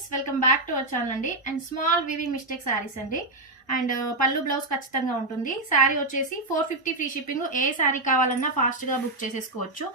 Friends welcome back to our channel అండి. And small weaving mistake saris అండి. And పళ్ళు blouse ఖచ్చితంగా ఉంటుంది. శారీ వచ్చేసి ఫోర్ ఫిఫ్టీ ఫ్రీ షిప్పింగ్. ఏ శారీ కావాలన్నా ఫాస్ట్గా బుక్ చేసేసుకోవచ్చు.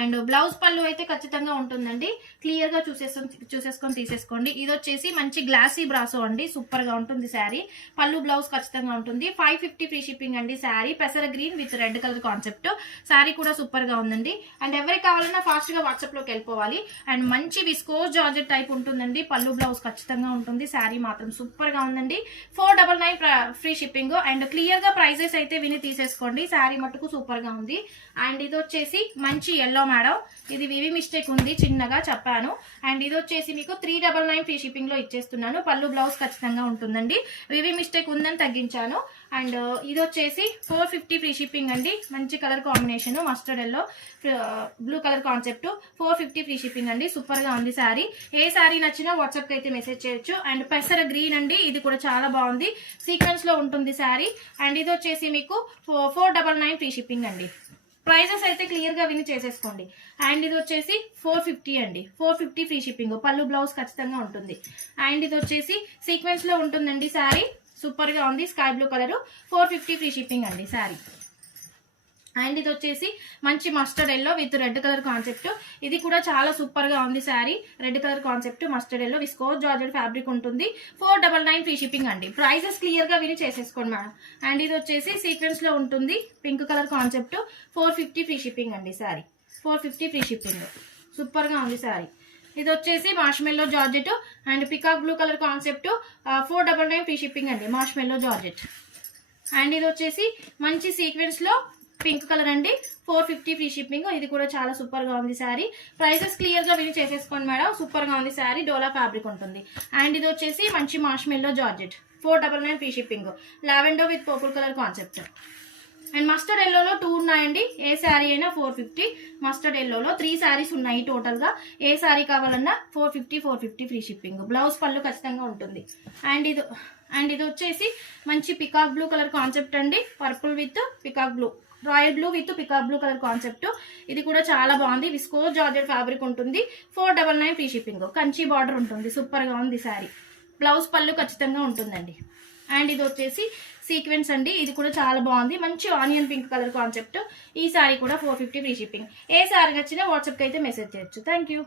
అండ్ బ్లౌజ్ పళ్ళు అయితే ఖచ్చితంగా ఉంటుందండి. క్లియర్గా చూసేసుకొని చూసేసుకొని తీసేసుకోండి. ఇది వచ్చేసి మంచి గ్లాసీ బ్రాసో అండి. సూపర్గా ఉంటుంది శారీ. పళ్ళు బ్లౌజ్ ఖచ్చితంగా ఉంటుంది. ఫైవ్ ఫిఫ్టీ ఫ్రీ షిప్పింగ్ అండి శారీ. పెసర green with red colour concept. Sari కూడా సూపర్గా ఉందండి. అండ్ ఎవరికి కావాలన్నా ఫాస్ట్గా వాట్సాప్లోకి వెళ్ళిపోవాలి. అండ్ మంచి విస్కోస్ జార్జెట్ టైప్ ఉంటుందండి. పళ్ళు బ్లౌజ్ ఖచ్చితంగా ఉంటుంది. శారీ మాత్రం సూపర్గా ఉందండి. Four double nine free shipping and క్లియర్గా ప్రైజెస్ అయితే విని తీసేసుకోండి. శారీ మటుకు సూపర్గా ఉంది. అండ్ ఇది వచ్చేసి మంచి ఎల్లో మేడం ఇది వివి మిస్టేక్ ఉంది చిన్నగా చెప్పాను. అండ్ ఇది వచ్చేసి మీకు త్రీ డబల్ నైన్ ఫ్రీ షిప్పింగ్లో ఇచ్చేస్తున్నాను. పళ్ళు బ్లౌజ్ ఖచ్చితంగా ఉంటుందండి. వివి మిస్టేక్ ఉందని తగ్గించాను. అండ్ ఇది వచ్చేసి ఫోర్ ఫిఫ్టీ ఫ్రీ షిప్పింగ్ అండి. మంచి colour combination mustard yellow blue colour concept. Four fifty free shipping అండి. సూపర్గా ఉంది శారీ. ఏ శారీ నచ్చినా వాట్సాప్కి అయితే మెసేజ్ చేయొచ్చు. అండ్ పెసర గ్రీన్ అండి. ఇది కూడా చాలా బాగుంది. సీక్వెన్స్లో ఉంటుంది శారీ. అండ్ ఇది వచ్చేసి మీకు four double nine free shipping అండి. ప్రైజెస్ అయితే క్లియర్గా విని చేసేసుకోండి. అండ్ ఇది వచ్చేసి ఫోర్ ఫిఫ్టీ అండి. Four fifty free shipping. పళ్ళు బ్లౌజ్ ఖచ్చితంగా ఉంటుంది. అండ్ ఇది వచ్చేసి సీక్వెన్స్లో ఉంటుందండి శారీ. సూపర్గా ఉంది. Sky blue colour. Four fifty free shipping అండి శారీ. అండ్ ఇది వచ్చేసి మంచి mustard yellow with red colour concept. ఇది కూడా చాలా సూపర్గా ఉంది sari. Red colour concept mustard yellow viscose georgette fabric ఉంటుంది. Four double nine free shipping అండి. ప్రైజెస్ క్లియర్గా విని చేసేసుకోండి మేడం. అండ్ ఇది వచ్చేసి సీక్వెన్స్లో ఉంటుంది. Pink colour concept. Four fifty free shipping అండి sari. Four fifty free shipping. సూపర్గా ఉంది శారీ. ఇది వచ్చేసి marshmallow georgette and peacock blue colour concept four double nine free shipping అండి మార్ష్మెల్లో జార్జెట్. అండ్ ఇది వచ్చేసి మంచి సీక్వెన్స్లో పింక్ కలర్ అండి ఫోర్ ఫిఫ్టీ ఫ్రీ షిప్పింగ్ ఇది కూడా చాలా సూపర్గా ఉంది శారీ. ప్రైసెస్ క్లియర్గా విని చేసేసుకోండి మేడం సూపర్గా ఉంది శారీ డోలా ఫ్యాబ్రిక్ ఉంటుంది. అండ్ ఇది వచ్చేసి మంచి marshmallow georgette four double nine free shipping lavender with purple colour concept and mustard ఎల్లోలో two ఉన్నాయండి. ఏ శారీ అయినా ఫోర్ ఫిఫ్టీ మస్టర్డ్ ఎల్లోలో త్రీ శారీస్ ఉన్నాయి టోటల్గా. ఏ శారీ కావాలన్నా four fifty four fifty free shipping blouse పళ్ళు ఖచ్చితంగా ఉంటుంది. అండ్ ఇది అండ్ ఇది వచ్చేసి మంచి పికాక్ బ్లూ కలర్ కాన్సెప్ట్ అండి. Purple with peacock blue royal blue with peacock blue colour concept ఇది కూడా చాలా బాగుంది. విస్కో జార్జెట్ ఫ్యాబ్రిక్ ఉంటుంది. Four double nine free shipping Kanchi border ఉంటుంది. సూపర్గా ఉంది శారీ. బ్లౌజ్ పళ్ళు ఖచ్చితంగా ఉంటుందండి. అండ్ ఇది వచ్చేసి సీక్వెన్స్ అండి. ఇది కూడా చాలా బాగుంది. మంచి ఆనియన్ పింక్ కలర్ కాన్సెప్ట్. ఈ సారీ కూడా ఫోర్ ఫిఫ్టీ ఫ్రీ షిప్పింగ్ ఏ శారీ నచ్చినా వాట్సాప్కి అయితే మెసేజ్ చేయొచ్చు. Thank you